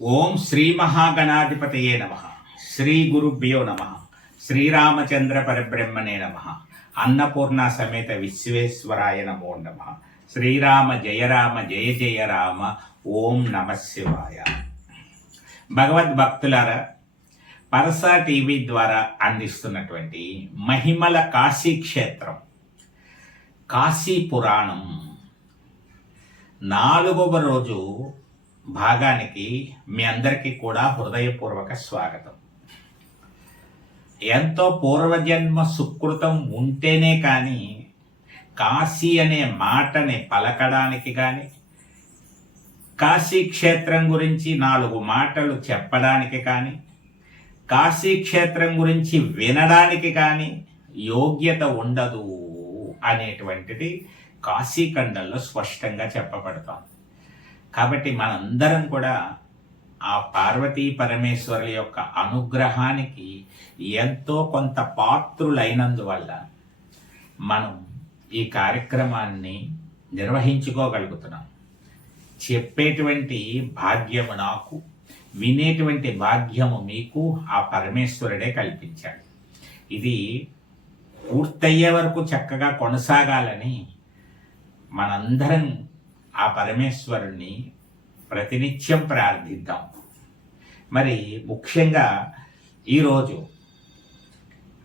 ఓం శ్రీ మహాగణాధిపతయే నమ. శ్రీ గురుభ్యో నమ. శ్రీరామచంద్ర పరబ్రహ్మణే నమ. అన్నపూర్ణ సమేత విశ్వేశ్వరాయ నమో నమ. శ్రీరామ జయ రామ జయ జయ రామ. ఓం నమ శివాయ. భగవద్భక్తులారా, పరస టీవీ ద్వారా అందిస్తున్నటువంటి మహిమల కాశీ క్షేత్రం కాశీ పురాణం 4వ రోజు భాగానికి మీ అందరికీ కూడా హృదయపూర్వక స్వాగతం. ఎంతో పూర్వజన్మ సుకృతం ఉంటేనే కానీ కాశీ అనే మాటని పలకడానికి కానీ, కాశీ క్షేత్రం గురించి 4 మాటలు చెప్పడానికి కానీ, కాశీ క్షేత్రం గురించి వినడానికి కానీ యోగ్యత ఉండదు అనేటువంటిది కాశీఖండంలో స్పష్టంగా చెప్పబడతాం. కాబట్టి మనందరం కూడా ఆ పార్వతీ పరమేశ్వరుల యొక్క అనుగ్రహానికి ఎంతో కొంత పాత్రులైనందువల్ల మనం ఈ కార్యక్రమాన్ని నిర్వహించుకోగలుగుతున్నాం. చెప్పేటువంటి భాగ్యము నాకు, వినేటువంటి భాగ్యము మీకు ఆ పరమేశ్వరుడే కల్పించాడు. ఇది పూర్తయ్యే వరకు చక్కగా కొనసాగాలని మనందరం ఆ పరమేశ్వరుణ్ణి ప్రతినిత్యం ప్రార్థిద్దాం. మరి ముఖ్యంగా ఈరోజు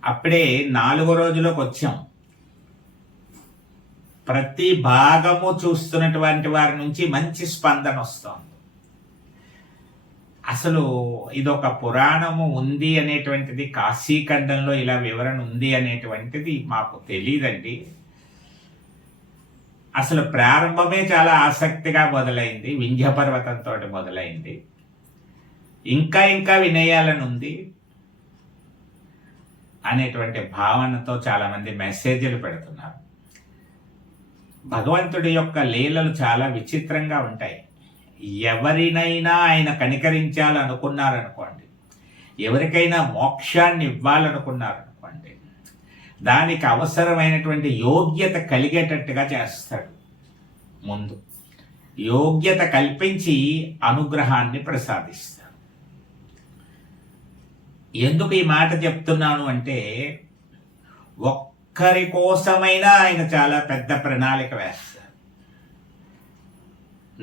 అప్పుడే 4వ రోజులోకి వచ్చాం. ప్రతి భాగము చూస్తున్నటువంటి వారి నుంచి మంచి స్పందన వస్తుంది. అసలు ఇదొక పురాణము ఉంది అనేటువంటిది, కాశీఖండంలో ఇలా వివరణ ఉంది అనేటువంటిది మాకు తెలియదండి. అసలు ప్రారంభమే చాలా ఆసక్తిగా మొదలైంది, వింధ్య పర్వతంతో మొదలైంది. ఇంకా ఇంకా వినేయాలని ఉంది అనేటువంటి భావనతో చాలామంది మెసేజ్లు పెడుతున్నారు. భగవంతుడి యొక్క లీలలు చాలా విచిత్రంగా ఉంటాయి. ఎవరినైనా ఆయన కనికరించాలనుకున్నారనుకోండి, ఎవరికైనా మోక్షాన్ని ఇవ్వాలనుకున్నారనుకోండి, దానికి అవసరమైనటువంటి యోగ్యత కలిగేటట్టుగా చేస్తాడు. ముందు యోగ్యత కల్పించి అనుగ్రహాన్ని ప్రసాదిస్తాడు. ఎందుకు ఈ మాట చెప్తున్నాను అంటే, ఒక్కరి కోసమైనా ఆయన చాలా పెద్ద ప్రణాళిక వేస్తాడు.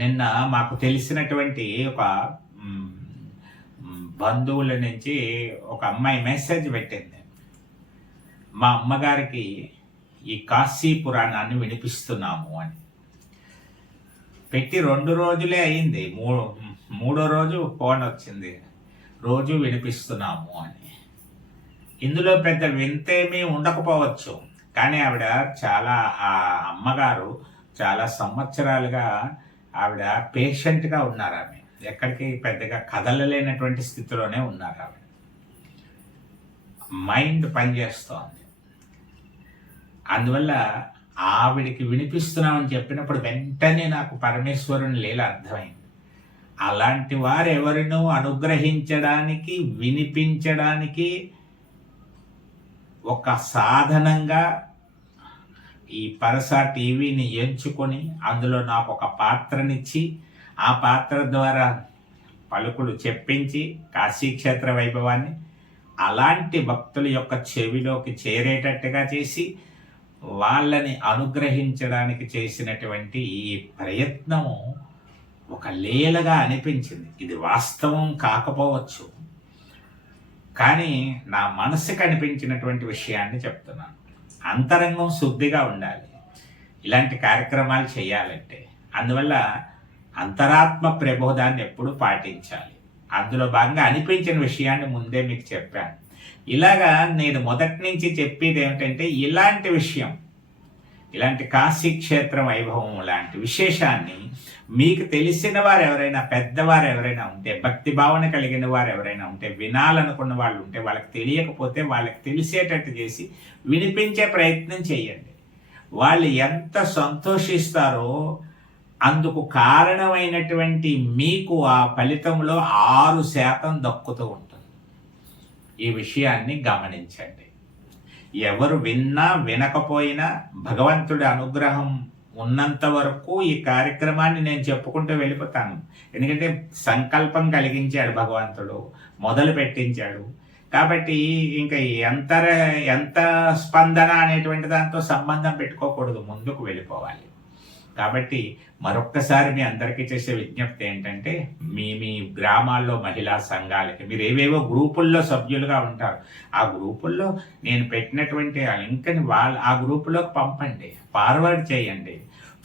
నిన్న మాకు తెలిసినటువంటి ఒక బంధువుల నుంచి ఒక అమ్మాయి మెసేజ్ పెట్టింది. మా అమ్మగారికి ఈ కాశీ పురాణాన్ని వినిపిస్తున్నాము అని పెట్టి 2 రోజులే అయింది. మూడో రోజు ఫోన్ వచ్చింది, రోజు వినిపిస్తున్నాము అని. ఇందులో పెద్ద వింతేమీ ఉండకపోవచ్చు, కానీ ఆవిడ చాలా, ఆ అమ్మగారు చాలా సంవత్సరాలుగా ఆవిడ పేషెంట్గా ఉన్నారు. ఆమె ఎక్కడికి పెద్దగా కదలలేనటువంటి స్థితిలోనే ఉన్నారు. ఆవిడ మైండ్ పనిచేస్తోంది. అందువల్ల ఆవిడికి వినిపిస్తున్నామని చెప్పినప్పుడు వెంటనే నాకు పరమేశ్వరుని లీల అర్థమైంది. అలాంటి వారు ఎవరినో అనుగ్రహించడానికి, వినిపించడానికి ఒక సాధనంగా ఈ పరస టీవీని ఎంచుకొని అందులో నాకు ఒక పాత్రనిచ్చి, ఆ పాత్ర ద్వారా పలుకులు చెప్పించి కాశీక్షేత్ర వైభవాన్ని అలాంటి భక్తుల యొక్క చెవిలోకి చేరేటట్టుగా చేసి వాళ్ళని అనుగ్రహించడానికి చేసినటువంటి ఈ ప్రయత్నము ఒక లీలగా అనిపించింది. ఇది వాస్తవం కాకపోవచ్చు, కానీ నా మనసుకు అనిపించినటువంటి విషయాన్ని చెప్తున్నాను. అంతరంగం శుద్ధిగా ఉండాలి ఇలాంటి కార్యక్రమాలు చేయాలంటే. అందువల్ల అంతరాత్మ ప్రబోధాన్ని ఎప్పుడు పాటించాలి. అందులో భాగంగా అనిపించిన విషయాన్ని ముందే మీకు చెప్పాను. ఇలాగా నేను మొదటి నుంచి చెప్పేది ఏమిటంటే, ఇలాంటి విషయం, ఇలాంటి కాశీక్షేత్ర వైభవం లాంటి విశేషాన్ని మీకు తెలిసిన వారు ఎవరైనా, పెద్దవారు ఎవరైనా ఉంటే, భక్తి భావన కలిగిన వారు ఎవరైనా ఉంటే, వినాలనుకున్న వాళ్ళు ఉంటే, వాళ్ళకి తెలియకపోతే వాళ్ళకి తెలిసేటట్టు చేసి వినిపించే ప్రయత్నం చేయండి. వాళ్ళు ఎంత సంతోషిస్తారో అందుకు కారణమైనటువంటి మీకు ఆ ఫలితంలో 6% దక్కుతూ ఉంటుంది. ఈ విషయాన్ని గమనించండి. ఎవరు విన్నా వినకపోయినా భగవంతుడి అనుగ్రహం ఉన్నంత వరకు ఈ కార్యక్రమాన్ని నేను చెప్పుకుంటూ వెళ్ళిపోతాను. ఎందుకంటే సంకల్పం కలిగించాడు భగవంతుడు, మొదలు పెట్టించాడు. కాబట్టి ఇంకా ఎంత స్పందన అనేటువంటి దాంతో సంబంధం పెట్టుకోకూడదు, ముందుకు వెళ్ళిపోవాలి. కాబట్టి మరొక్కసారి మీ అందరికీ చేసే విజ్ఞప్తి ఏంటంటే, మీ గ్రామాల్లో మహిళా సంఘాలకి మీరు ఏవేవో గ్రూపుల్లో సభ్యులుగా ఉంటారు, ఆ గ్రూపుల్లో నేను పెట్టినటువంటి ఆ లింక్ని ఆ గ్రూపులోకి పంపండి, ఫార్వర్డ్ చేయండి.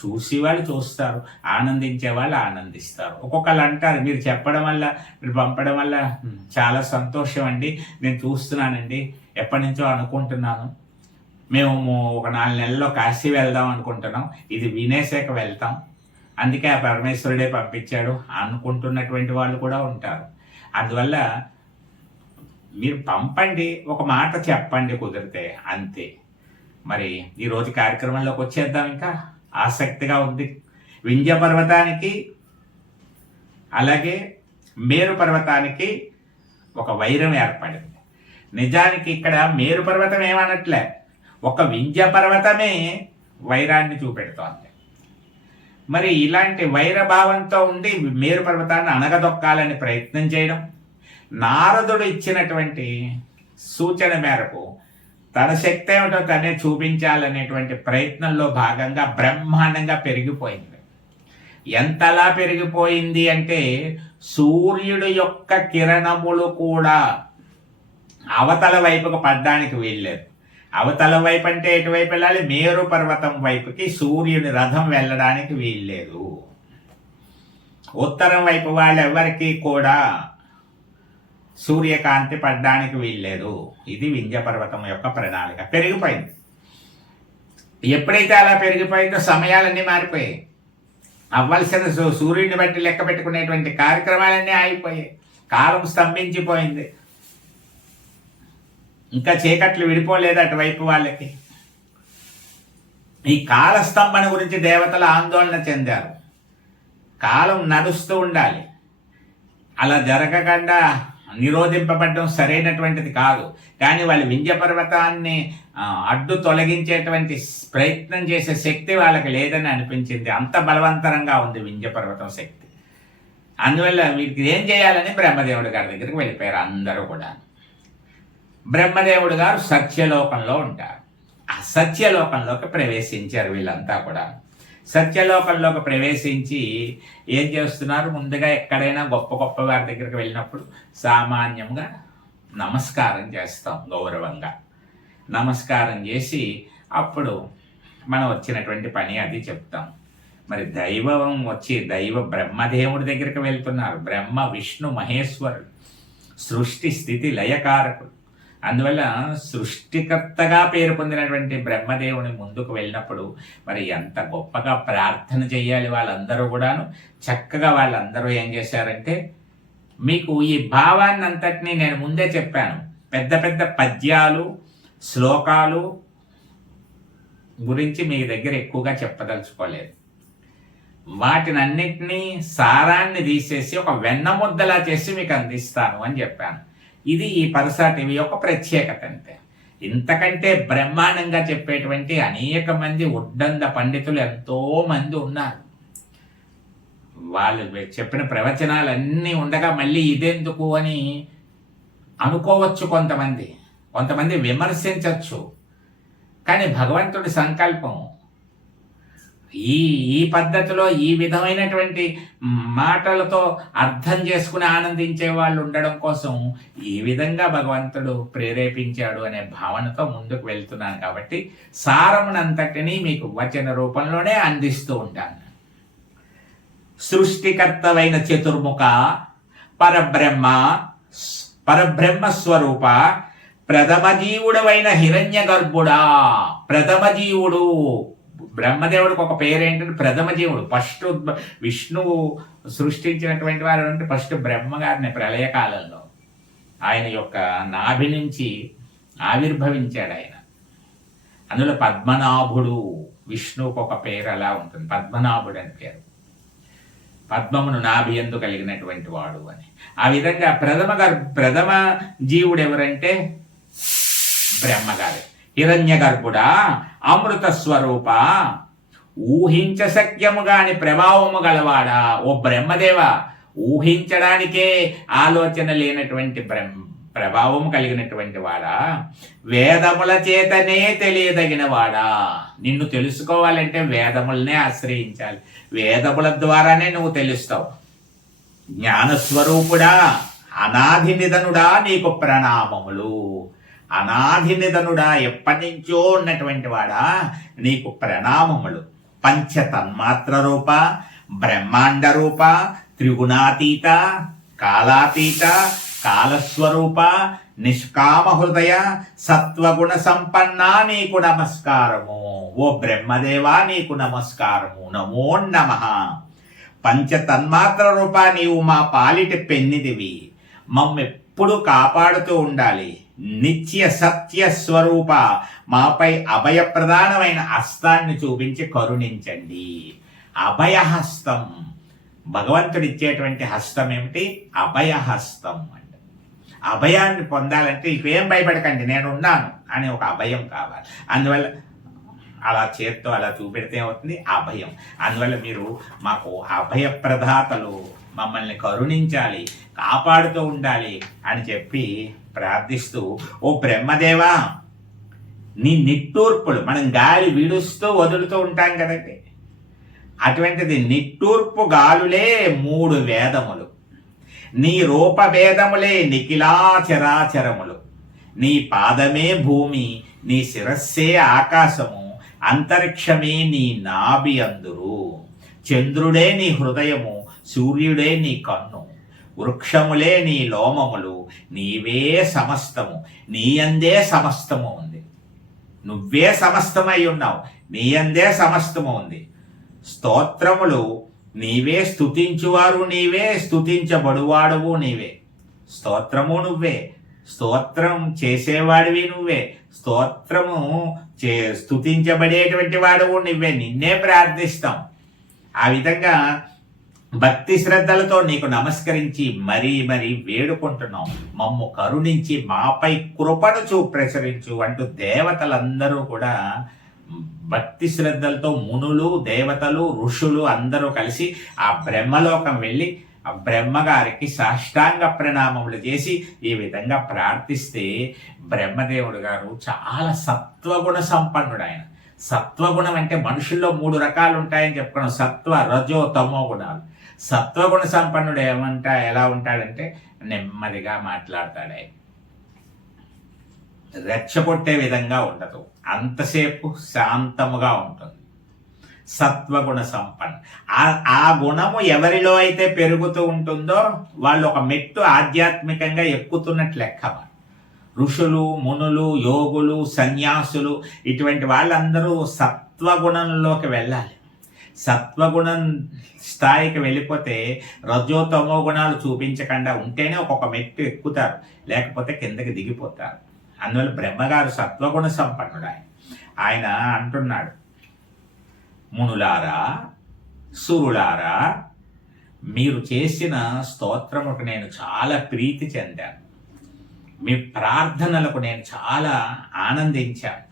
చూసి వాళ్ళు చూస్తారు, ఆనందించే వాళ్ళు ఆనందిస్తారు. ఒక్కొక్కరు అంటారు, మీరు చెప్పడం వల్ల, మీరు పంపడం వల్ల చాలా సంతోషం అండి, నేను చూస్తున్నానండి, ఎప్పటి నుంచో అనుకుంటున్నాను, మేము ఒక 4 నెలల్లో కాశీ వెళ్దాం అనుకుంటున్నాం, ఇది వినేసాక వెళ్తాం, అందుకే ఆ పరమేశ్వరుడే పంపించాడు అనుకుంటున్నటువంటి వాళ్ళు కూడా ఉంటారు. అందువల్ల మీరు పంపండి, ఒక మాట చెప్పండి కుదిరితే, అంతే. మరి ఈరోజు కార్యక్రమంలోకి వచ్చేద్దాం. ఇంకా ఆసక్తిగా ఉంది. వింధ్య పర్వతానికి అలాగే మేరు పర్వతానికి ఒక వైరం ఏర్పడింది. నిజానికి ఇక్కడ మేరు పర్వతం ఏమనట్లే, ఒక వింధ్య పర్వతమే వైరాన్ని చూపెడుతోంది. మరి ఇలాంటి వైరభావంతో ఉండి మేరు పర్వతాన్ని అణగదొక్కాలని ప్రయత్నం చేయడం, నారదుడు ఇచ్చినటువంటి సూచన మేరకు తన శక్తి ఏమిటో తనే చూపించాలనేటువంటి ప్రయత్నంలో భాగంగా బ్రహ్మాండంగా పెరిగిపోయింది. ఎంతలా పెరిగిపోయింది అంటే, సూర్యుడు యొక్క కిరణములు కూడా అవతల వైపుకు పడ్డానికి వీల్లేదు. అవతల వైపు అంటే ఎటువైపు వెళ్ళాలి? మేరు పర్వతం వైపుకి సూర్యుని రథం వెళ్ళడానికి వీల్లేదు. ఉత్తరం వైపు వాళ్ళెవరికి కూడా సూర్యకాంతి పడ్డానికి వీల్లేదు. ఇది వింధ్య పర్వతం యొక్క ప్రణాళిక. పెరిగిపోయింది. ఎప్పుడైతే అలా పెరిగిపోయిందో సమయాలన్నీ మారిపోయాయి. అవ్వాల్సిన సూర్యుడిని బట్టి లెక్క పెట్టుకునేటువంటి కార్యక్రమాలన్నీ ఆగిపోయాయి. కాలం స్తంభించిపోయింది. ఇంకా చీకట్లు విడిపోలేదు అటువైపు వాళ్ళకి. ఈ కాలస్తంభన గురించి దేవతలు ఆందోళన చెందారు. కాలం నడుస్తూ ఉండాలి, అలా జరగకుండా నిరోధింపబడడం సరైనటువంటిది కాదు. కానీ వాళ్ళు వింధ్య పర్వతాన్ని అడ్డు తొలగించేటువంటి ప్రయత్నం చేసే శక్తి వాళ్ళకి లేదని అనిపించింది. అంత బలవంతరంగా ఉంది వింధ్య పర్వతం శక్తి. అందువల్ల వీరికి ఏం చేయాలని బ్రహ్మదేవుడి గారి దగ్గరికి వెళ్ళిపోయారు అందరూ కూడా. బ్రహ్మదేవుడు గారు సత్యలోకంలో ఉంటారు. ఆ సత్యలోకంలోకి ప్రవేశించారు వీళ్ళంతా కూడా. సత్యలోకంలోకి ప్రవేశించి ఏం చేస్తున్నారు? ముందుగా ఎక్కడైనా గొప్ప గొప్ప వారి దగ్గరికి వెళ్ళినప్పుడు సామాన్యంగా నమస్కారం చేస్తాం, గౌరవంగా నమస్కారం చేసి అప్పుడు మనం వచ్చినటువంటి పని అది చెప్తాం. మరి దైవం వచ్చి బ్రహ్మదేవుడి దగ్గరికి వెళ్తున్నారు. బ్రహ్మ విష్ణు మహేశ్వరుడు, సృష్టి స్థితి లయకారకుడు. అందువల్ల సృష్టికర్తగా పేరు పొందినటువంటి బ్రహ్మదేవుని ముందుకు వెళ్ళినప్పుడు మరి ఎంత గొప్పగా ప్రార్థన చేయాలి వాళ్ళందరూ కూడాను. చక్కగా వాళ్ళందరూ ఏం చేశారంటే, మీకు ఈ భావాన్ని అంతటినీ నేను ముందే చెప్పాను. పెద్ద పెద్ద పద్యాలు శ్లోకాలు గురించి మీ దగ్గర ఎక్కువగా చెప్పదలుచుకోలేదు. వాటినన్నిటినీ సారాన్ని తీసేసి ఒక వెన్నముద్దలా చేసి మీకు అందిస్తాను అని చెప్పాను. ఇది ఈ పరసా టీవీ యొక్క ప్రత్యేకత. అంతే. ఇంతకంటే బ్రహ్మాండంగా చెప్పేటువంటి అనేక మంది ఉడ్డంద పండితులు ఎంతో మంది ఉన్నారు. వాళ్ళు చెప్పిన ప్రవచనాలన్నీ ఉండగా మళ్ళీ ఇదెందుకు అని అనుకోవచ్చు కొంతమంది విమర్శించవచ్చు. కానీ భగవంతుడి సంకల్పం ఈ పద్ధతిలో ఈ విధమైనటువంటి మాటలతో అర్థం చేసుకుని ఆనందించే వాళ్ళు ఉండడం కోసం ఈ విధంగా భగవంతుడు ప్రేరేపించాడు అనే భావనతో ముందుకు వెళ్తున్నాను. కాబట్టి సారమునంతటినీ మీకు వచన రూపంలోనే అందిస్తూ ఉంటాను. సృష్టికర్తవైన చతుర్ముఖ పరబ్రహ్మ స్వరూప ప్రథమజీవుడవైన హిరణ్య గర్భుడా. ప్రథమజీవుడు బ్రహ్మదేవుడికి ఒక పేరేంటంటే ప్రథమజీవుడు. ఫస్ట్ విష్ణువు సృష్టించినటువంటి వారు అంటే ఫస్ట్ బ్రహ్మగారిని ప్రళయకాలంలో ఆయన యొక్క నాభి నుంచి ఆవిర్భవించాడు ఆయన. అందులో పద్మనాభుడు, విష్ణువుకు ఒక పేరు అలా ఉంటుంది, పద్మనాభుడు అని పేరు. పద్మమును నాభియందు కలిగినటువంటి వాడు అని. ఆ విధంగా ప్రథమ జీవుడు ఎవరంటే బ్రహ్మగారు. హిరణ్య గర్భుడా, అమృత స్వరూప, ఊహించశక్యము గాని ప్రభావము గలవాడా. ఓ బ్రహ్మదేవ, ఊహించడానికే ఆలోచన లేనటువంటి ప్రభావము కలిగినటువంటి వాడా, వేదముల చేతనే తెలియదగిన వాడా. నిన్ను తెలుసుకోవాలంటే వేదములనే ఆశ్రయించాలి. వేదముల ద్వారానే నువ్వు తెలుస్తావు. జ్ఞానస్వరూపుడా, అనాది నిధనుడా, నీకు ప్రణామములు. అనాది నిధనుడా, ఎప్పటి నుంచో ఉన్నటువంటి వాడా, నీకు ప్రణామములు. పంచతన్మాత్ర రూప, బ్రహ్మాండ రూప, త్రిగుణాతీత, కాలాతీత, కాలస్వరూప, నిష్కామ హృదయ, సత్వగుణ సంపన్న, నీకు నమస్కారము. ఓ బ్రహ్మదేవా, నీకు నమస్కారము. నమో నమః. పంచతన్మాత్ర రూప, నీవు మా పాలిటి పెన్నిదివి. మమ్మెప్పుడు కాపాడుతూ ఉండాలి. నిత్య సత్య స్వరూప, మాపై అభయప్రదానమైన హస్తాన్ని చూపించి కరుణించండి. అభయహస్తం, భగవంతుడిచ్చేటువంటి హస్తం ఏమిటి? అభయహస్తం. అంటే అభయాన్ని పొందాలంటే ఇవేం భయపడకండి, నేనున్నాను అని ఒక అభయం కావాలి. అందువల్ల అలా చేత్తో అలా చూపెడితే అవుతుంది అభయం. అందువల్ల మీరు మాకు అభయప్రదాతలు, మమ్మల్ని కరుణించాలి, కాపాడుతూ ఉండాలి అని చెప్పి ప్రార్థిస్తూ, ఓ బ్రహ్మదేవా, నీ నిట్టూర్పులు, మనం గాలి విడుస్తూ వదులుతూ ఉంటాం కదండి, అటువంటిది నిట్టూర్పు గాలులే 3 వేదములు. నీ రూపభేదములే నిఖిలాచరాచరములు. నీ పాదమే భూమి, నీ శిరస్సే ఆకాశము, అంతరిక్షమే నీ నాభి అందురు. చంద్రుడే నీ హృదయము, సూర్యుడే నీ కన్ను, వృక్షములే నీ లోమములు. నీవే సమస్తము, నీ అందే సమస్తము ఉంది. నువ్వే సమస్తమై ఉన్నావు, నీ అందే సమస్తము ఉంది. స్తోత్రములు నీవే, స్తుతించువారు నీవే, స్తుతించబడువాడువు నీవే. స్తోత్రము నువ్వే, స్తోత్రం చేసేవాడివి నువ్వే, స్తోత్రము స్తుతించబడేటువంటి వాడువు నువ్వే. నిన్నే ప్రార్థిస్తాం. ఆ విధంగా భక్తి శ్రద్ధలతో నీకు నమస్కరించి మరీ వేడుకుంటున్నాం. మమ్ము కరుణించి మాపై కృపను ప్రసరించు అంటూ దేవతలందరూ కూడా భక్తి శ్రద్ధలతో, మునులు, దేవతలు, ఋషులు అందరూ కలిసి ఆ బ్రహ్మలోకం వెళ్ళి ఆ బ్రహ్మగారికి సాష్టాంగ ప్రణామములు చేసి ఈ విధంగా ప్రార్థిస్తే, బ్రహ్మదేవుడు గారు చాలా సత్వగుణ సంపన్నుడు. ఆయన సత్వగుణం అంటే మనుషుల్లో 3 రకాలు ఉంటాయని చెప్పుకున్నాం. సత్వ, రజో, తమో గుణాలు. సత్వగుణ సంపన్నుడు ఎలా ఉంటాడంటే నెమ్మదిగా మాట్లాడతాడు. ఆయన రెచ్చగొట్టే విధంగా ఉండదు, అంతసేపు శాంతముగా ఉంటుంది. సత్వగుణ సంపన్న. ఆ గుణము ఎవరిలో అయితే పెరుగుతూ ఉంటుందో వాళ్ళు ఒక మెట్టు ఆధ్యాత్మికంగా ఎక్కుతున్నట్లు లెక్క. ఋషులు, మునులు, యోగులు, సన్యాసులు, ఇటువంటి వాళ్ళందరూ సత్వగుణంలోకి వెళ్ళాలి. సత్వగుణం స్థాయికి వెళ్ళిపోతే రజోతమో గుణాలు చూపించకుండా ఉంటేనే ఒక్కొక్క మెట్టు ఎక్కుతారు, లేకపోతే కిందకి దిగిపోతారు. అందువల్ల బ్రహ్మగారు సత్వగుణ సంపన్నుడు. ఆయన అంటున్నాడు, మునులారా, సురులారా, మీరు చేసిన స్తోత్రముకు నేను చాలా ప్రీతి చెందాను. మీ ప్రార్థనలకు నేను చాలా ఆనందించాను.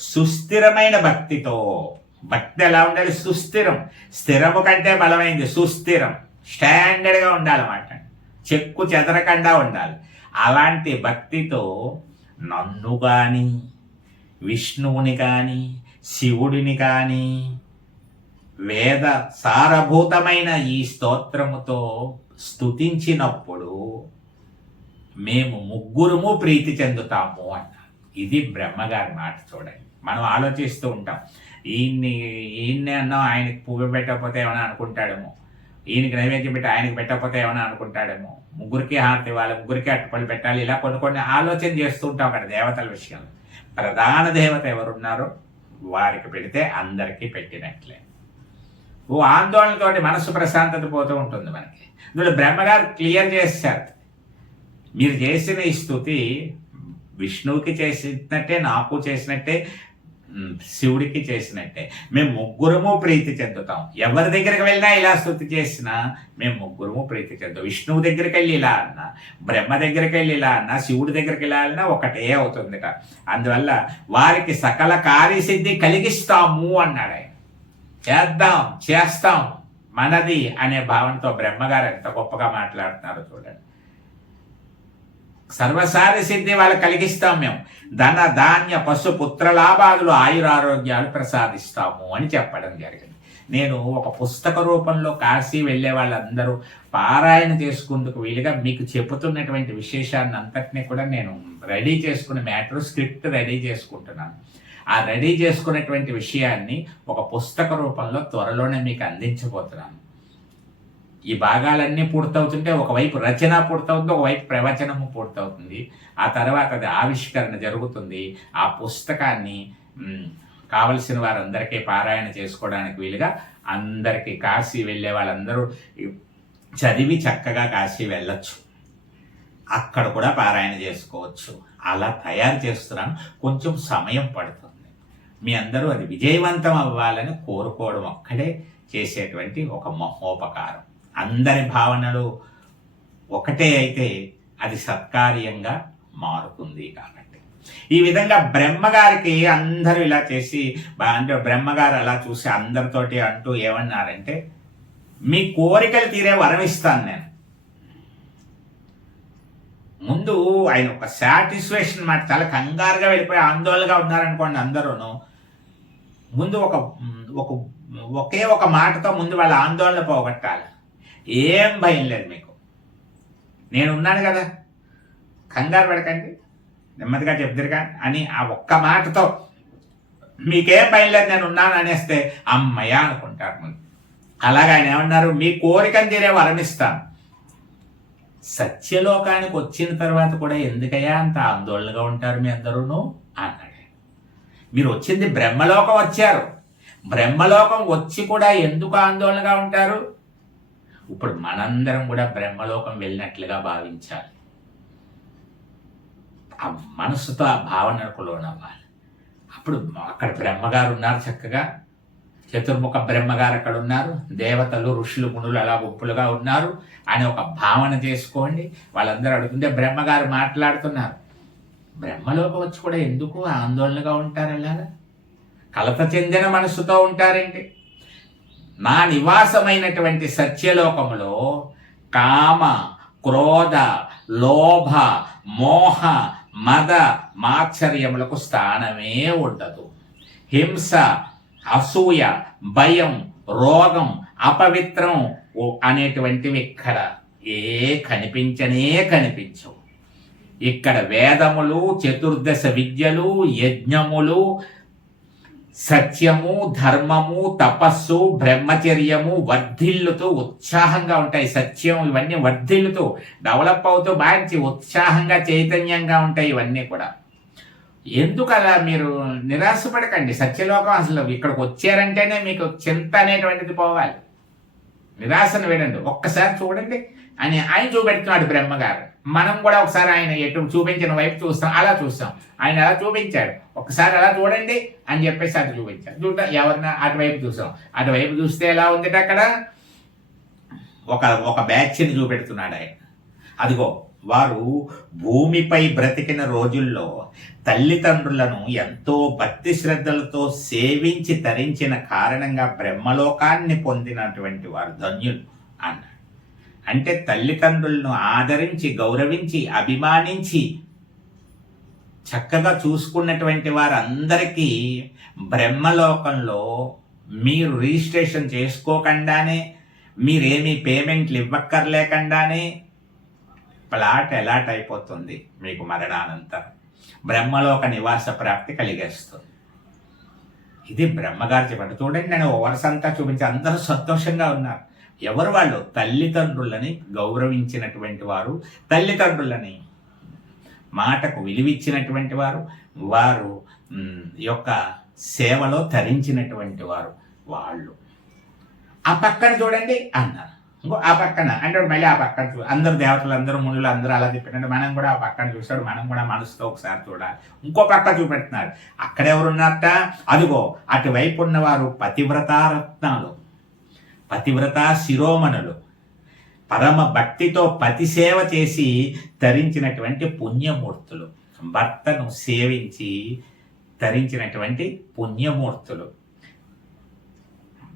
సుస్థిరమైన భక్తితో, భక్తి ఎలా ఉండాలి? సుస్థిరం. స్థిరము కంటే బలమైంది సుస్థిరం. స్టాండర్డ్గా ఉండాలన్నమాట, చెక్కు చెదరకుండా ఉండాలి. అలాంటి భక్తితో నన్ను కానీ, విష్ణువుని కానీ, శివుడిని కానీ, వేద సారభూతమైన ఈ స్తోత్రముతో స్తుతించినప్పుడు మేము ముగ్గురము ప్రీతి చెందుతాము అన్నారు. ఇది బ్రహ్మగారి మాట. చూడండి, మనం ఆలోచిస్తూ ఉంటాం, ఈయన్ని అన్నాం, ఆయనకి పువ్వు పెట్టకపోతే ఏమైనా అనుకుంటాడేమో, ఈయనకి నైవేద్యం పెట్టి ఆయనకి పెట్టకపోతే ఏమైనా అనుకుంటాడేమో, ముగ్గురికి హారతి ఇవ్వాలి, ముగ్గురికి అట్టుపళ్ళు పెట్టాలి, ఇలా కొన్ని ఆలోచన చేస్తూ ఉంటాం అక్కడ దేవతల విషయంలో. ప్రధాన దేవత ఎవరున్నారో వారికి పెడితే అందరికీ పెట్టినట్లే. ఓ ఆందోళనతోటి మనసు ప్రశాంతత పోతూ ఉంటుంది మనకి. ఇందులో బ్రహ్మగారు క్లియర్ చేశారు, మీరు చేసిన ఈ స్తుతి విష్ణువుకి చేసినట్టే, నాకు చేసినట్టే, శివుడికి చేసినట్టే. మేము ముగ్గురము ప్రీతి చెందుతాం. ఎవరి దగ్గరికి వెళ్ళినా ఇలా స్తుతి చేసినా మేము ముగ్గురము ప్రీతి చెందుతాం. విష్ణువు దగ్గరికి వెళ్ళి ఇలా అన్నా, బ్రహ్మ దగ్గరికి వెళ్ళి ఇలా అన్నా, శివుడి దగ్గరికి వెళ్ళాలన్నా ఒకటే అవుతుందిట. అందువల్ల వారికి సకల కార్యసిద్ధి కలిగిస్తాము అన్నాడు ఆయన. చేద్దాం, చేస్తాం, మనది అనే భావనతో బ్రహ్మగారు ఎంత గొప్పగా మాట్లాడుతున్నారో చూడండి. సర్వసారి సిద్ధి వాళ్ళు కలిగిస్తాం మేము, ధన ధాన్య పశు పుత్ర లాభాదులు ఆయురారోగ్యాలు ప్రసాదిస్తాము అని చెప్పడం జరిగింది. నేను ఒక పుస్తక రూపంలో కాశీ వెళ్ళే వాళ్ళందరూ పారాయణ చేసుకుందుకు వీలుగా మీకు చెబుతున్నటువంటి విశేషాన్ని అంతటినీ కూడా నేను రెడీ చేసుకునే మ్యాటర్ స్క్రిప్ట్ రెడీ చేసుకుంటున్నాను. ఆ రెడీ చేసుకున్నటువంటి విషయాన్ని ఒక పుస్తక రూపంలో త్వరలోనే మీకు అందించబోతున్నాను. ఈ భాగాలన్నీ పూర్తవుతుంటే ఒకవైపు రచన పూర్తవుతుంది, ఒకవైపు ప్రవచనము పూర్తవుతుంది. ఆ తర్వాత అది ఆవిష్కరణ జరుగుతుంది. ఆ పుస్తకాన్ని కావలసిన వారందరికీ పారాయణ చేసుకోవడానికి వీలుగా అందరికీ కాశీ వెళ్ళే వాళ్ళందరూ చదివి చక్కగా కాశీ వెళ్ళొచ్చు, అక్కడ కూడా పారాయణ చేసుకోవచ్చు. అలా తయారు చేస్తున్నాను. కొంచెం సమయం పడుతుంది. మీ అందరూ అది విజయవంతం అవ్వాలని కోరుకోవడం ఒక్కడే చేసేటువంటి ఒక మహోపకారం. అందరి భావనలు ఒకటే అయితే అది సత్కార్యంగా మారుతుంది. కాబట్టి ఈ విధంగా బ్రహ్మగారికి అందరూ ఇలా చేసి, అంటే బ్రహ్మగారు అలా చూసి అందరితోటి అంటూ ఏమన్నారంటే, మీ కోరికలు తీరే వరం ఇస్తాను నేను. ముందు ఆయన ఒక సాటిస్ఫాక్షన్ మాట, చాలా కంగారుగా వెళ్ళిపోయి ఆందోళనగా ఉన్నారనుకోండి అందరూను. ముందు ఒకే ఒక మాటతో ముందు వాళ్ళ ఆందోళన పోగొట్టాలి. ఏం భయం లేదు మీకు, నేనున్నాను కదా, కంగారు పడకండి, నెమ్మదిగా చెప్తురుగా అని ఆ ఒక్క మాటతో మీకేం భయం లేదు నేను ఉన్నాను అనేస్తే అమ్మయ్య అనుకుంటారు ముందు. అలాగే ఆయన ఏమన్నారు, మీ కోరికను తీరే వరమిస్తాను. సత్యలోకానికి వచ్చిన తర్వాత కూడా ఎందుకయ్యా అంత ఆందోళనగా ఉంటారు మీ అందరూను అన్నాడు. మీరు వచ్చింది బ్రహ్మలోకం వచ్చారు, బ్రహ్మలోకం వచ్చి కూడా ఎందుకు ఆందోళనగా ఉంటారు? ఇప్పుడు మనందరం కూడా బ్రహ్మలోకం వెళ్ళినట్లుగా భావించాలి. ఆ మనసుతో ఆ భావనకు లోనవ్వాలి. అప్పుడు అక్కడ బ్రహ్మగారు ఉన్నారు, చక్కగా చతుర్ముఖ బ్రహ్మగారు అక్కడ ఉన్నారు, దేవతలు ఋషులు మునులు అలా గుంపులుగా ఉన్నారు అని ఒక భావన చేసుకోండి. వాళ్ళందరూ అడుగుతుంటే బ్రహ్మగారు మాట్లాడుతున్నారు, బ్రహ్మలోకం వచ్చి కూడా ఎందుకు ఆందోళనగా ఉంటారు, అలాగా కలత చెందిన మనసుతో ఉంటారేంటి? నా నివాసమైనటువంటి సత్యలోకములో కామ, క్రోధ, లోభ, మోహ, మద, మాత్సర్యములకు స్థానమే ఉండదు. హింస, అసూయ, భయం, రోగం, అపవిత్రం అనేటువంటివి ఇక్కడ కనిపించవు. ఇక్కడ వేదములు, చతుర్దశ విద్యలు, యజ్ఞములు, సత్యము, ధర్మము, తపస్సు, బ్రహ్మచర్యము వర్ధిల్లుతూ ఉత్సాహంగా ఉంటాయి. సత్యం ఇవన్నీ వర్ధిల్లుతూ డెవలప్ అవుతూ మంచి ఉత్సాహంగా చైతన్యంగా ఉంటాయి. ఇవన్నీ కూడా ఎందుకు అలా మీరు నిరాశపడకండి. సత్యలోకం అసలు ఇక్కడికి వచ్చారంటేనే మీకు చింత అనేటువంటిది పోవాలి. నిరాశను వినండి, ఒక్కసారి చూడండి అని ఆయన చూపెడుతున్నాడు బ్రహ్మగారు. మనం కూడా ఒకసారి ఆయన ఎటు చూపించిన వైపు చూస్తాం, అలా చూస్తాం. ఆయన అలా చూపించాడు, ఒకసారి అలా చూడండి అని చెప్పేసి అటు చూపించాడు. ఎవరిన అటువైపు చూసాం, అటువైపు చూస్తే ఎలా ఉంది అక్కడ ఒక బ్యాచ్ని చూపెడుతున్నాడు ఆయన. అదిగో వారు భూమిపై బ్రతికిన రోజుల్లో తల్లిదండ్రులను ఎంతో భక్తి శ్రద్ధలతో సేవించి తరించిన కారణంగా బ్రహ్మలోకాన్ని పొందినటువంటి వారు ధన్యులు అన్నాడు. అంటే తల్లిదండ్రులను ఆదరించి, గౌరవించి, అభిమానించి చక్కగా చూసుకున్నటువంటి వారందరికీ బ్రహ్మలోకంలో మీరు రిజిస్ట్రేషన్ చేసుకోకుండానే, మీరేమీ పేమెంట్లు ఇవ్వక్కర్లేకుండానే ప్లాట్ అలాట్ అయిపోతుంది మీకు మరణానంతరం. బ్రహ్మలోక నివాస ప్రాప్తి కలిగేస్తుంది. ఇది బ్రహ్మగారు చెప్పండి. చూడండి, నేను వరుస అంతా చూపించి అందరూ సంతోషంగా ఉన్నారు. ఎవరు వాళ్ళు? తల్లిదండ్రులని గౌరవించినటువంటి వారు, తల్లిదండ్రులని మాటకు విలువిచ్చినటువంటి వారు, వారు యొక్క సేవలో తరించినటువంటి వారు వాళ్ళు. ఆ పక్కన చూడండి అన్నారు. ఇంకో ఆ పక్కన అంటే మళ్ళీ ఆ పక్కన అందరు దేవతలు, అందరూ మునులు అందరూ అలా తిప్పినట్టు మనం కూడా ఆ పక్కన చూస్తాడు. మనం కూడా మనసుతో ఒకసారి చూడాలి. ఇంకో పక్క చూపెడుతున్నారు. అక్కడెవరున్నారట? అదిగో అటువైపు ఉన్నవారు పతివ్రతారత్నాలు, పతివ్రత శిరోమణులు, పరమ భక్తితో పతి సేవ చేసి తరించినటువంటి పుణ్యమూర్తులు, భర్తను సేవించి తరించినటువంటి పుణ్యమూర్తులు.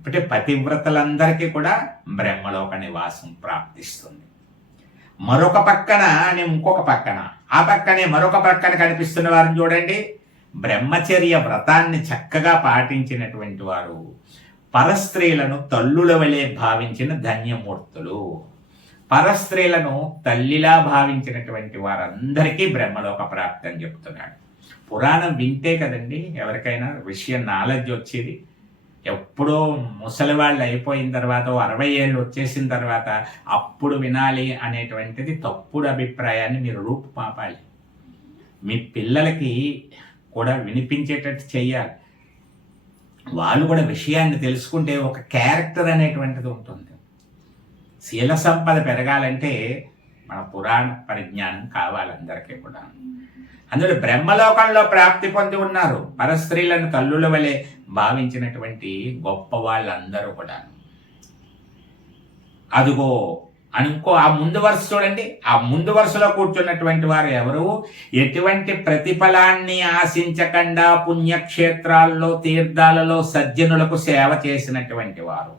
అంటే పతివ్రతలందరికీ కూడా బ్రహ్మలోక నివాసం ప్రాప్తిస్తుంది. మరొక పక్కన ఇంకొక పక్కన, ఆ పక్కనే మరొక పక్కన కనిపిస్తున్న వారిని చూడండి. బ్రహ్మచర్య వ్రతాన్ని చక్కగా పాటించినటువంటి వారు, పరస్త్రీలను తల్లుల వలె భావించిన ధన్యమూర్తులు. పరస్త్రీలను తల్లిలా భావించినటువంటి వారందరికీ బ్రహ్మలోక ప్రాప్తి అని చెప్తున్నాడు. పురాణం వింటే కదండి ఎవరికైనా విషయం నాలెడ్జ్ వచ్చేది. ఎప్పుడో ముసలి వాళ్ళు అయిపోయిన తర్వాత 60 ఏళ్ళు వచ్చేసిన తర్వాత అప్పుడు వినాలి అనేటువంటిది తప్పుడు అభిప్రాయాన్ని మీరు రూపుమాపాలి. మీ పిల్లలకి కూడా వినిపించేటట్టు చెయ్యాలి. వాళ్ళు కూడా విషయాన్ని తెలుసుకుంటే ఒక క్యారెక్టర్ అనేటువంటిది ఉంటుంది. శీల సంపద పెరగాలంటే మన పురాణ పరిజ్ఞానం కావాలి అందరికీ కూడా. అందులో బ్రహ్మలోకంలో ప్రాప్తి పొంది ఉన్నారు పరస్త్రీలను తల్లుల వలె భావించినటువంటి గొప్ప వాళ్ళందరూ కూడా. అదిగో అనుకో ఆ ముందు వరుస చూడండి. ఆ ముందు వరుసలో కూర్చున్నటువంటి వారు ఎవరు? ఎటువంటి ప్రతిఫలాన్ని ఆశించకుండా పుణ్యక్షేత్రాల్లో తీర్థాలలో సజ్జనులకు సేవ చేసినటువంటి వారు,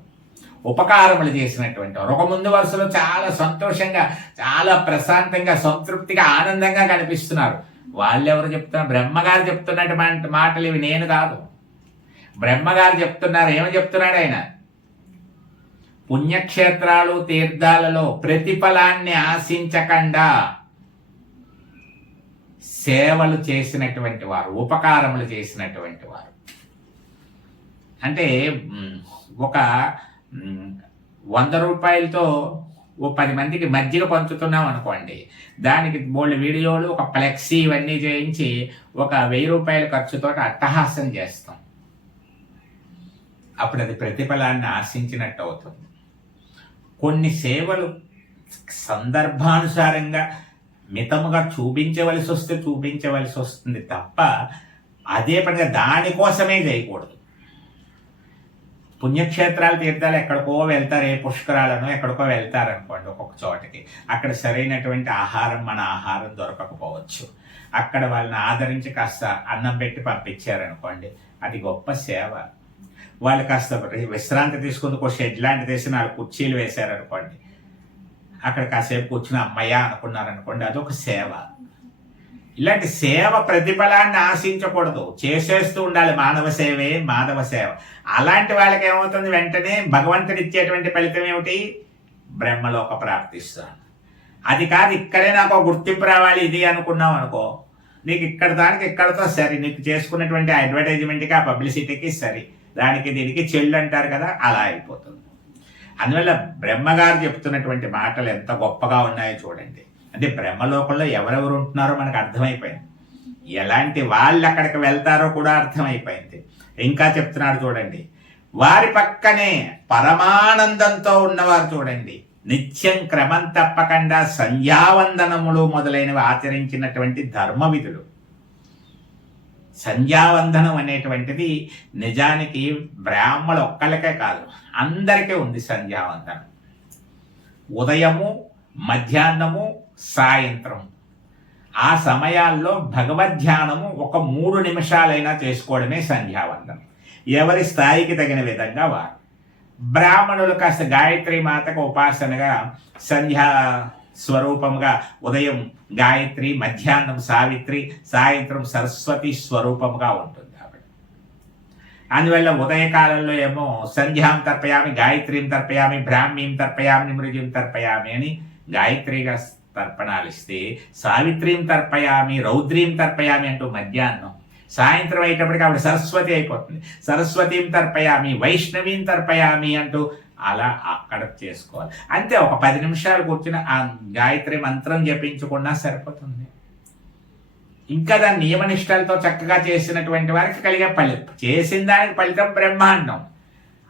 ఉపకారములు చేసినటువంటి వారు. ఒక ముందు వరుసలో చాలా సంతోషంగా, చాలా ప్రశాంతంగా, సంతృప్తిగా, ఆనందంగా కనిపిస్తున్నారు. వాళ్ళెవరు చెప్తున్నారు? బ్రహ్మగారు చెప్తున్నటువంటి మాటలు ఇవి, నేను కాదు. బ్రహ్మగారు చెప్తున్నారు. ఏమని చెప్తున్నాడు ఆయన? పుణ్యక్షేత్రాలు తీర్థాలలో ప్రతిఫలాన్ని ఆశించకుండా సేవలు చేసినటువంటి వారు, ఉపకారములు చేసినటువంటి వారు. అంటే ఒక 100 రూపాయలతో ఓ 10 మందికి మజ్జిగ పంచుతున్నాం అనుకోండి, దానికి 3 వీడియోలు, ఒక ఫ్లెక్సీ ఇవన్నీ చేయించి ఒక 1000 రూపాయల ఖర్చుతో అట్టహాసం చేస్తాం. అప్పుడు అది ప్రతిఫలాన్ని ఆశించినట్టు అవుతుంది. కొన్ని సేవలు సందర్భానుసారంగా మితముగా చూపించవలసి వస్తే చూపించవలసి వస్తుంది తప్ప అదే పనిగా దానికోసమే చేయకూడదు. పుణ్యక్షేత్రాలు తీర్థాలు ఎక్కడికో వెళ్తారు, ఏ పుష్కరాలను ఎక్కడికో వెళ్తారనుకోండి ఒక్కొక్క చోటకి. అక్కడ సరైనటువంటి ఆహారం, మన ఆహారం దొరకకపోవచ్చు. అక్కడ వాళ్ళని ఆదరించి కాస్త అన్నం పెట్టి పంపించారనుకోండి, అది గొప్ప సేవ. వాళ్ళు కాస్త విశ్రాంతి తీసుకుందుకు ఒక షెడ్ లాంటిది వేసి 4 కుర్చీలు వేశారనుకోండి, అక్కడ కాసేపు కూర్చుని అమ్మయ్య అనుకున్నారనుకోండి, అదొక సేవ. ఇలాంటి సేవ ప్రతిఫలాన్ని ఆశించకూడదు, చేసేస్తూ ఉండాలి. మానవ సేవే మాధవ సేవ. అలాంటి వాళ్ళకి ఏమవుతుంది? వెంటనే భగవంతుడు ఇచ్చేటువంటి ఫలితం ఏమిటి? బ్రహ్మలోక ప్రాప్తిస్తాను. అది కాదు, ఇక్కడే నాకు ఒక గుర్తింపు రావాలి ఇది అనుకున్నావు అనుకో, నీకు ఇక్కడ దానికి ఇక్కడతో సరి, నీకు చేసుకున్నటువంటి అడ్వర్టైజ్మెంట్కి, ఆ పబ్లిసిటీకి సరి, దానికి దీనికి చెల్లు అంటారు కదా, అలా అయిపోతుంది. అందువల్ల బ్రహ్మగారు చెప్తున్నటువంటి మాటలు ఎంత గొప్పగా ఉన్నాయో చూడండి. అంటే బ్రహ్మలోకంలో ఎవరెవరు ఉంటున్నారో మనకు అర్థమైపోయింది, ఎలాంటి వాళ్ళు అక్కడికి వెళ్తారో కూడా అర్థమైపోయింది. ఇంకా చెప్తున్నాడు చూడండి, వారి పక్కనే పరమానందంతో ఉన్నవారు చూడండి, నిత్యం క్రమం తప్పకుండా సంధ్యావందనములు మొదలైనవి ఆచరించినటువంటి ధర్మ విధులు. సంధ్యావందనం అనేటువంటిది నిజానికి బ్రాహ్మణులు ఒక్కళ్ళకే కాదు, అందరికీ ఉంది సంధ్యావందనం. ఉదయము, మధ్యాహ్నము, సాయంత్రం ఆ సమయాల్లో భగవద్ధ్యానము ఒక 3 నిమిషాలైనా చేసుకోవడమే సంధ్యావందనం. ఎవరి స్థాయికి తగిన విధంగా వారు. బ్రాహ్మణులు కాస్త గాయత్రి మాతకు ఉపాసనగా సంధ్యా స్వరూపంగా ఉదయం గాయత్రి, మధ్యాహ్నం సావిత్రి, సాయంత్రం సరస్వతి స్వరూపంగా ఉంటుంది. కాబట్టి అందువల్ల ఉదయకాలంలో ఏమో సంధ్యాం తర్పయామి, గాయత్రీం తర్పయామి, బ్రాహ్మీం తర్పయామి, నిమృజీం తర్పయామి అని గాయత్రిగా తర్పణాలు ఇస్తే, సావిత్రీం తర్పయామి, రౌద్రీం తర్పయామి అంటూ మధ్యాహ్నం, సాయంత్రం అయ్యేటప్పటికి ఆవిడ సరస్వతి అయిపోతుంది, సరస్వతీం తర్పయామి, వైష్ణవీం తర్పయామి అంటూ అలా అక్కడ చేసుకోవాలి. అంతే, ఒక 10 నిమిషాలు కూర్చుని ఆ గాయత్రి మంత్రం జపించుకున్నా సరిపోతుంది. ఇంకా దాని నియమనిష్టాలతో చక్కగా చేసినటువంటి వారికి కలిగే ఫలితం, చేసిన దానికి ఫలితం బ్రహ్మాండం.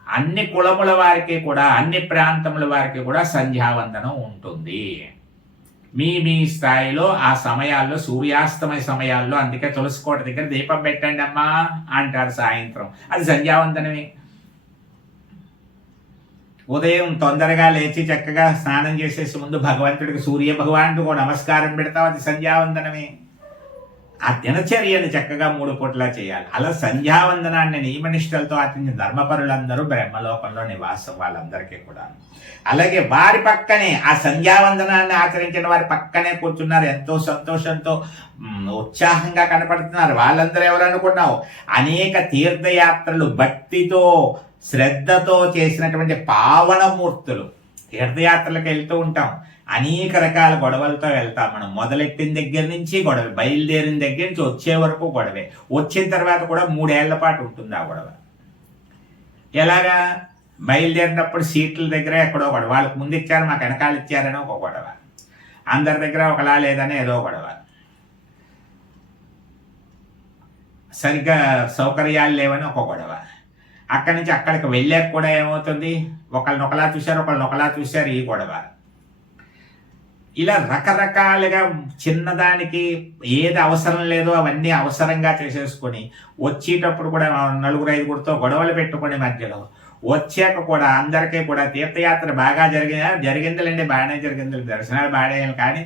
అన్ని కులముల వారికి కూడా, అన్ని ప్రాంతముల వారికి కూడా సంధ్యావందనం ఉంటుంది. మీ మీ స్థాయిలో ఆ సమయాల్లో, సూర్యాస్తమయ సమయాల్లో, అందుకే తులసికోట దగ్గర దీపం పెట్టండి అమ్మా అంటారు సాయంత్రం, అది సంధ్యావందనమే. ఉదయం తొందరగా లేచి చక్కగా స్నానం చేసేసి ముందు భగవంతుడికి, సూర్య భగవానుడికి నమస్కారం పెడతావు, అది సంధ్యావందనమే. ఆ దినచర్యను చక్కగా 3 పూట్లా చేయాలి. అలా సంధ్యావందనాన్ని నియమనిష్టలతో ఆచరించిన ధర్మపరులందరూ బ్రహ్మలోకంలో నివాసం వాళ్ళందరికీ కూడా. అలాగే వారి పక్కనే ఆ సంధ్యావందనాన్ని ఆచరించిన వారి పక్కనే కూర్చున్నారు, ఎంతో సంతోషంతో ఉత్సాహంగా కనపడుతున్నారు. వాళ్ళందరూ ఎవరు అనుకున్నావు? అనేక తీర్థయాత్రలు భక్తితో శ్రద్ధతో చేసినటువంటి పావనమూర్తులు. తీర్థయాత్రలకు వెళ్తూ ఉంటాం, అనేక రకాల గొడవలతో వెళ్తాం. మనం మొదలెట్టిన దగ్గర నుంచి గొడవ, బయలుదేరిన దగ్గర నుంచి వచ్చే వరకు గొడవే. వచ్చిన తర్వాత కూడా 3 ఏళ్ల పాటు ఉంటుంది ఆ గొడవ. ఎలాగా? బయలుదేరినప్పుడు సీట్ల దగ్గర ఎక్కడో గొడవ, వాళ్ళకి ముందు ఇచ్చారు మాకు వెనకాల ఇచ్చారని ఒక గొడవ, అందరి దగ్గర ఒకలా లేదని ఏదో గొడవ, సరిగ్గా సౌకర్యాలు లేవని ఒక గొడవ. అక్కడి నుంచి అక్కడికి వెళ్ళాక కూడా ఏమవుతుంది? ఒకళ్ళని ఒకలా చూశారు, ఒకళ్ళని ఒకలా చూశారు, ఈ గొడవ. ఇలా రకరకాలుగా చిన్నదానికి ఏది అవసరం లేదో అవన్నీ అవసరంగా చేసేసుకొని వచ్చేటప్పుడు కూడా 4-5 గొడవలు పెట్టుకుని మధ్యలో వచ్చాక కూడా అందరికీ కూడా తీర్థయాత్ర బాగా జరిగిందిలేండి, బాగానే జరిగింది, దర్శనాలు బాగానే, కానీ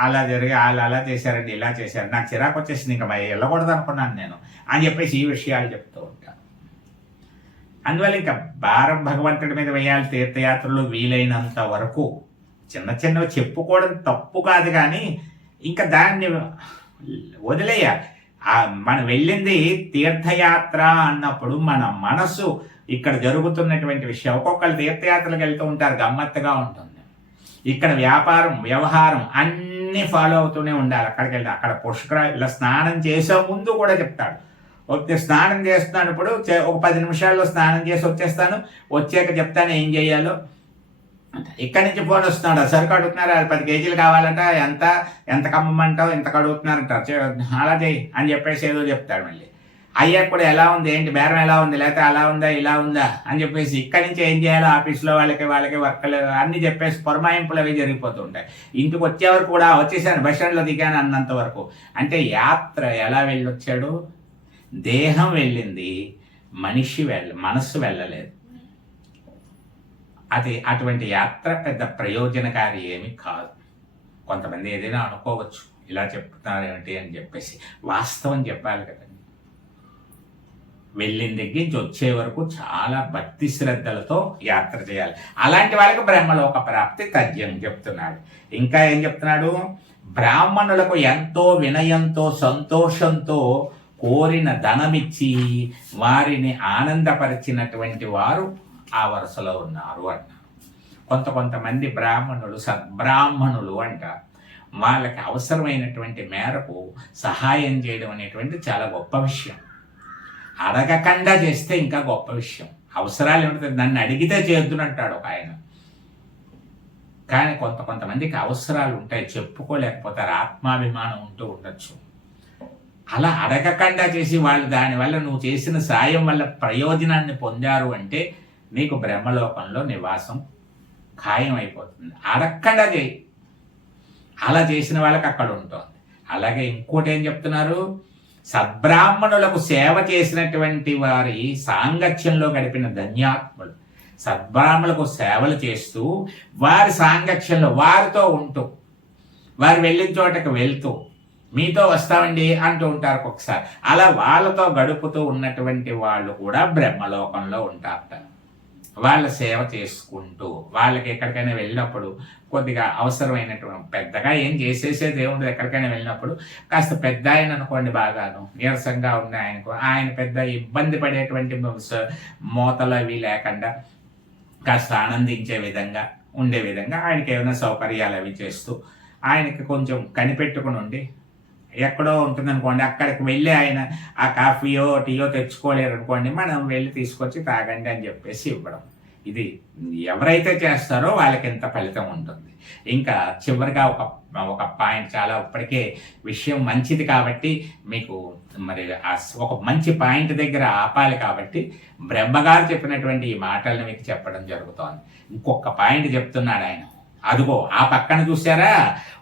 వాళ్ళు అలా చేశారండి, ఇలా చేశారు, నాకు చిరాకు వచ్చేసింది, ఇంకా వెళ్ళకూడదు అనుకున్నాను నేను అని చెప్పేసి ఈ విషయాలు చెప్తూ ఉంటాను. అందువల్ల ఇంకా భారం భగవంతుడి మీద వేయాలి. తీర్థయాత్రలు వీలైనంత వరకు చిన్న చిన్నవి చెప్పుకోవడం తప్పు కాదు, కానీ ఇంకా దాన్ని వదిలేయాలి. మనం వెళ్ళింది తీర్థయాత్ర అన్నప్పుడు మన మనసు ఇక్కడ జరుగుతున్నటువంటి విషయం. ఒక్కొక్కరు తీర్థయాత్రలకు వెళ్తూ ఉంటారు, గమ్మత్తుగా ఉంటుంది. ఇక్కడ వ్యాపారం వ్యవహారం అన్నీ ఫాలో అవుతూనే ఉండాలి. అక్కడికి వెళ్తే అక్కడ పుష్కర ఇలా స్నానం చేసే ముందు కూడా చెప్తాడు, స్నానం చేస్తున్నాను ఇప్పుడు ఒక 10 నిమిషాల్లో స్నానం చేసి వచ్చేస్తాను, వచ్చాక చెప్తాను ఏం చేయాలో. ఇక్కడి నుంచి ఫోన్ వస్తున్నాడు, సరుకు అడుగుతున్నారు, 10 కేజీలు కావాలంట, ఎంత కమ్మమంటావు, ఎంత కడుగుతున్నారంటారు, అలా చేయి అని చెప్పేసి ఏదో చెప్తాడు. మళ్ళీ అయ్యాక కూడా ఎలా ఉంది, ఏంటి బేరం ఎలా ఉంది, లేకపోతే అలా ఉందా ఇలా ఉందా అని చెప్పేసి ఇక్కడి నుంచి ఏం చేయాలో ఆఫీస్లో వాళ్ళకి వర్కలు అన్నీ చెప్పేసి పురమాయింపులు అవి జరిగిపోతూ ఉంటాయి. ఇంటికి వచ్చే వరకు కూడా వచ్చేసాను, బస్ స్టాండ్లో దిగాను అన్నంత వరకు. అంటే యాత్ర ఎలా వెళ్ళొచ్చాడు? దేహం వెళ్ళింది, మనస్సు వెళ్ళలేదు. అటువంటి యాత్ర పెద్ద ప్రయోజనకారి ఏమి కాదు. కొంతమంది ఏదైనా అనుకోవచ్చు, ఇలా చెప్తున్నారు ఏమిటి అని చెప్పేసి, వాస్తవం చెప్పాలి కదండి. వెళ్ళిన దగ్గర నుంచి వచ్చే వరకు చాలా భక్తి శ్రద్ధలతో యాత్ర చేయాలి. అలాంటి వాళ్ళకి బ్రహ్మలోక ప్రాప్తి తథ్యం చెప్తున్నాడు. ఇంకా ఏం చెప్తున్నాడు? బ్రాహ్మణులకు ఎంతో వినయంతో సంతోషంతో కోరిన ధనమిచ్చి వారిని ఆనందపరిచినటువంటి వారు ఆ వరుసలో ఉన్నారు అన్నారు. కొంతమంది బ్రాహ్మణులు సద్బ్రాహ్మణులు అంటారు. వాళ్ళకి అవసరమైనటువంటి మేరకు సహాయం చేయడం అనేటువంటి చాలా గొప్ప విషయం. అడగకుండా చేస్తే ఇంకా గొప్ప విషయం. అవసరాలు ఏమిటి, నన్ను అడిగితే చేద్దునంటాడు ఒక ఆయన. కానీ కొంతమందికి అవసరాలు ఉంటాయి, చెప్పుకోలేకపోతారు, ఆత్మాభిమానం ఉంటూ ఉండొచ్చు. అలా అడగకుండా చేసి వాళ్ళు దానివల్ల నువ్వు చేసిన సాయం వల్ల ప్రయోజనాన్ని పొందారు అంటే నీకు బ్రహ్మలోకంలో నివాసం ఖాయం అయిపోతుంది. అడగకుండా చేయి, అలా చేసిన వాళ్ళకి అక్కడ ఉంటుంది. అలాగే ఇంకోటి ఏం చెప్తున్నారు? సద్బ్రాహ్మణులకు సేవ చేసినటువంటి వారి సాంగత్యంలో గడిపిన ధన్యాత్ములు. సద్బ్రాహ్మణులకు సేవలు చేస్తూ వారి సాంగత్యంలో వారితో ఉంటూ, వారు వెళ్ళిన చోటకు వెళ్తూ మీతో వస్తామండి అంటూ ఉంటారు ఒకసారి. అలా వాళ్ళతో గడుపుతూ ఉన్నటువంటి వాళ్ళు కూడా బ్రహ్మలోకంలో ఉంటారట. వాళ్ళ సేవ చేసుకుంటూ వాళ్ళకి ఎక్కడికైనా వెళ్ళినప్పుడు కొద్దిగా అవసరమైనటువంటి, పెద్దగా ఏం చేసేసే దేవుడు ఎక్కడికైనా వెళ్ళినప్పుడు కాస్త పెద్ద ఆయన అనుకోండి, బాగాను నీరసంగా ఉన్న ఆయన పెద్ద ఇబ్బంది పడేటువంటి మోతలు అవి లేకుండా కాస్త ఆనందించే విధంగా ఉండే విధంగా ఆయనకి ఏమైనా సౌకర్యాలు అవి చేస్తూ ఆయనకి కొంచెం కనిపెట్టుకుని ఉండి, ఎక్కడో ఉంటుంది అనుకోండి, అక్కడికి వెళ్ళి ఆయన ఆ కాఫీయో టీయో తెచ్చుకోలేరు అనుకోండి, మనం వెళ్ళి తీసుకొచ్చి తాగండి అని చెప్పేసి ఇవ్వడం. ఇది ఎవరైతే చేస్తారో వాళ్ళకి ఎంత ఫలితం ఉంటుంది. ఇంకా చివరిగా ఒక పాయింట్, చాలా ఇప్పటికే విషయం మంచిది కాబట్టి మీకు మరి ఒక మంచి పాయింట్ దగ్గర ఆపాలి కాబట్టి బ్రహ్మగారు చెప్పినటువంటి ఈ మాటలను మీకు చెప్పడం జరుగుతోంది. ఇంకొక పాయింట్ చెప్తున్నాడు ఆయన. అదిగో ఆ పక్కన చూసారా,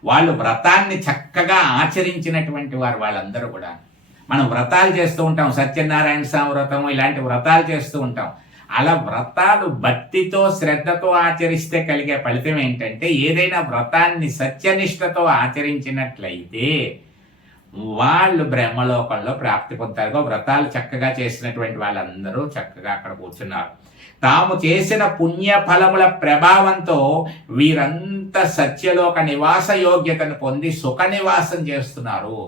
వాళ్ళు వ్రతాన్ని చక్కగా ఆచరించినటువంటి వారు వాళ్ళందరూ కూడా. మనం వ్రతాలు చేస్తూ ఉంటాం, సత్యనారాయణ స్వామి వ్రతం ఇలాంటి వ్రతాలు చేస్తూ ఉంటాం. అలా వ్రతాలు భక్తితో శ్రద్ధతో ఆచరిస్తే కలిగే ఫలితం ఏంటంటే, ఏదైనా వ్రతాన్ని సత్యనిష్టతో ఆచరించినట్లయితే వాళ్ళు బ్రహ్మలోకంలో ప్రాప్తి పొందుతారు. వ్రతాలు చక్కగా చేసినటువంటి వాళ్ళందరూ చక్కగా అక్కడ కూర్చున్నారు. తాము చేసిన పుణ్య ఫలముల ప్రభావంతో వీరంతా సత్యలోక నివాస యోగ్యతను పొంది సుఖ నివాసం చేస్తున్నారు.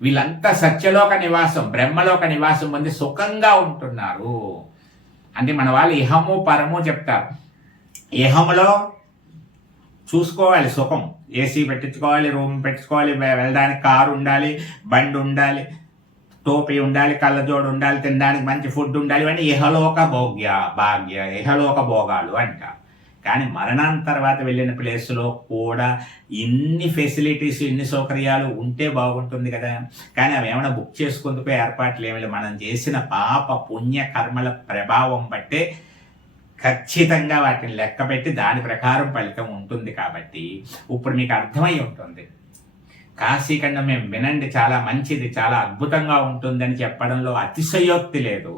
వీళ్ళంతా సత్యలోక నివాసం, బ్రహ్మలోక నివాసం పొంది సుఖంగా ఉంటున్నారు. అంటే మన వాళ్ళు ఇహము పరము చెప్తారు. ఇహములో చూసుకోవాలి సుఖం, ఏసీ పెట్టించుకోవాలి, రూమ్ పెట్టుకోవాలి, వెళ్ళడానికి కారు ఉండాలి, బండి ఉండాలి, టోపీ ఉండాలి, కళ్ళజోడు ఉండాలి, తినడానికి మంచి ఫుడ్ ఉండాలి, ఇవన్నీ ఇహలోక భాగ్య ఇహలోక భోగాలు అంటారు. కానీ మరణాంతరం తర్వాత వెళ్ళిన ప్లేస్లో కూడా ఇన్ని ఫెసిలిటీస్, ఇన్ని సౌకర్యాలు ఉంటే బాగుంటుంది కదా. కానీ అవి ఏమైనా బుక్ చేసుకుందుకు ఏర్పాట్లు ఏమి, మనం చేసిన పాప పుణ్య కర్మల ప్రభావం బట్టే ఖచ్చితంగా వాటిని లెక్క పెట్టి దాని ప్రకారం ఫలితం ఉంటుంది. కాబట్టి ఇప్పుడు మీకు అర్థమై ఉంటుంది. కాశీఖండం మేము వినండి, చాలా మంచిది, చాలా అద్భుతంగా ఉంటుందని చెప్పడంలో అతిశయోక్తి లేదు.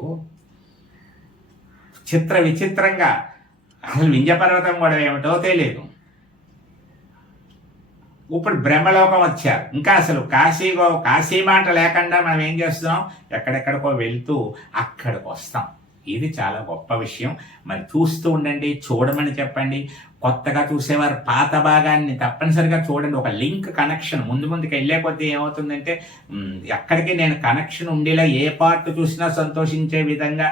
విచిత్రంగా అసలు వింధ్యపర్వతం కూడా ఏమిటో తెలియదు. ఇప్పుడు బ్రహ్మలోకం వచ్చారు. ఇంకా అసలు కాశీ మాట లేకుండా మనం ఏం చేస్తున్నాం, ఎక్కడెక్కడికో వెళ్తూ అక్కడికి వస్తాం. ఇది చాలా గొప్ప విషయం. మరి చూస్తూ ఉండండి, చూడమని చెప్పండి. కొత్తగా చూసేవారు పాత భాగాన్ని తప్పనిసరిగా చూడండి. ఒక లింక్ కనెక్షన్ ముందుకు వెళ్ళే కొద్దీ ఏమవుతుందంటే, ఎక్కడికి నేను కనెక్షన్ ఉండేలా, ఏ పార్ట్ చూసినా సంతోషించే విధంగా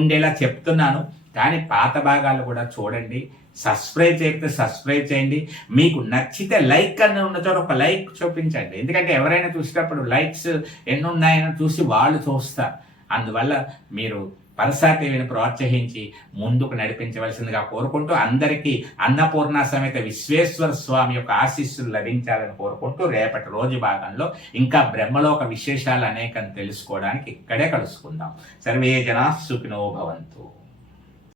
ఉండేలా చెప్తున్నాను. కానీ పాత భాగాలు కూడా చూడండి. సబ్స్క్రైబ్ చేయకపోతే సబ్స్క్రైబ్ చేయండి. మీకు నచ్చితే లైక్ అని ఉన్న చోట ఒక లైక్ చూపించండి. ఎందుకంటే ఎవరైనా చూసేటప్పుడు లైక్స్ ఎన్ని ఉన్నాయని చూసి వాళ్ళు చూస్తారు. అందువల్ల మీరు పరసా టీవీని ప్రోత్సహించి ముందుకు నడిపించవలసిందిగా కోరుకుంటూ, అందరికీ అన్నపూర్ణ సమేత విశ్వేశ్వర స్వామి యొక్క ఆశీస్సులు లభించాలని కోరుకుంటూ, రేపటి రోజు భాగంలో ఇంకా బ్రహ్మలోక విశేషాలు అనేకం తెలుసుకోవడానికి ఇక్కడే కలుసుకుందాం. సర్వే జనా సుఖినో భవంతు.